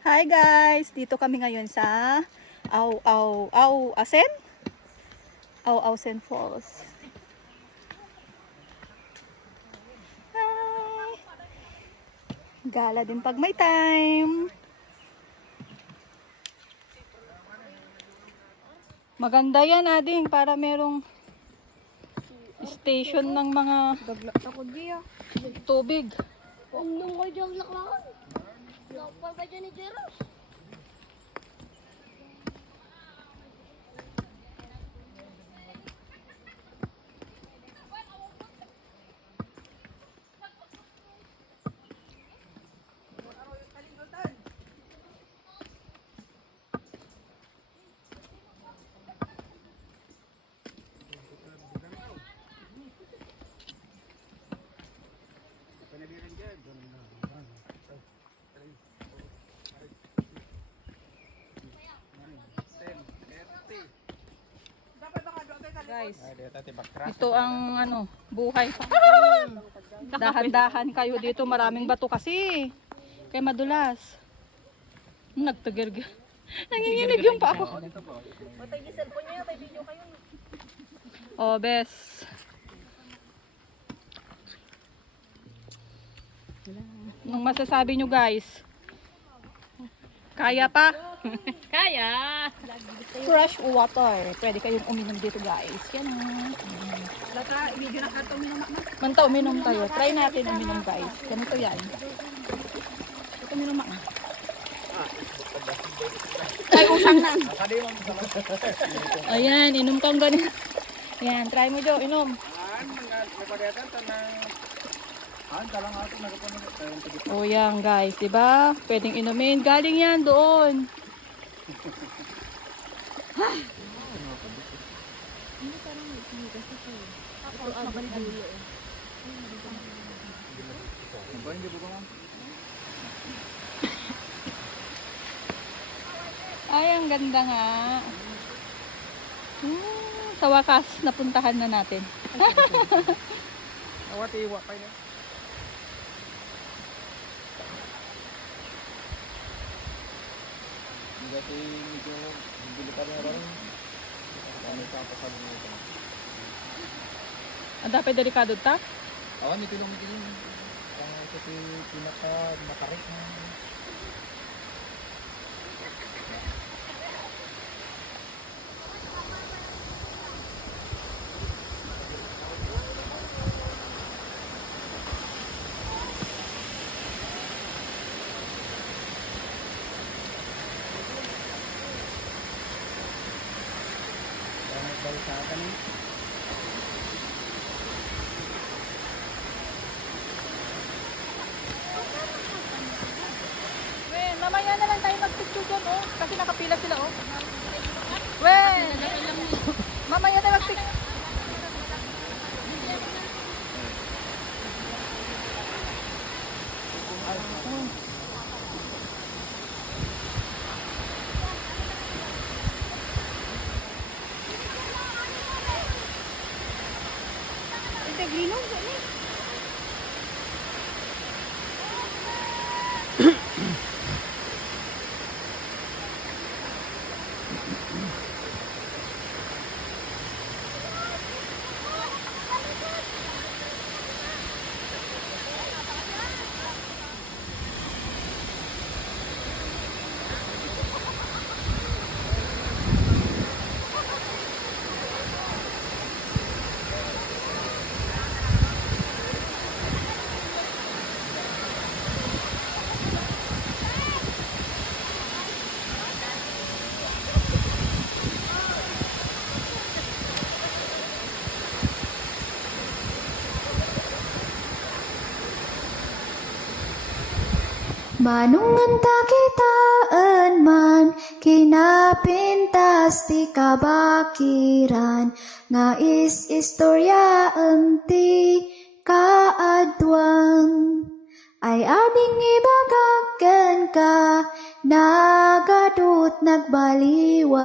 Hi guys! Dito kami ngayon sa Ausen Falls. Hi! Gala din pag may time. Maganda yan ading para merong station ng mga tubig. Nung ko dyan laklaan. Nakapal ba dyan ni Jeros? Guys, ito ang buhay. Dahan-dahan kayo dito, maraming bato kasi. Kaya madulas. Nagtagirgir. Nanginginig yung pa ako. Matay di cellphone niya, tay video kayo. Oh, bes. Anong masasabi nyo guys? Kaya pa? Kaya! Fresh water. Pwede kayong uminom dito guys. Yan. Manta uminom tayo. Try natin uminom guys. Ganito yan. Ito uminom ma. Ay, usang na. Ayan, inom kang ganito. Ayan, try mo Jo, inom. Oh yan guys, diba? Pwedeng inumin. Galing yan doon. Ay, ang ganda nga. Sa wakas, napuntahan na natin. Awati-iwa pa yun. Dati medyo hindi pa rin rin. Ano sa pasal mo ito? Ang dapat delikado ta? Oo, may tulong-tulong. Ang ito pinaka-makarik na. Balsakan eh. Wen, mamaya na lang tayo mag-picture doon, oh. Kasi nakapila sila, oh. Wen! Mamaya tayo mag-picture. Ginong gani. Manungan takitaan man, kinapintas ti kabakiran, nga istorya ti kaadwan. Ay ading ibagagan ka, nagadut nagbaliwa.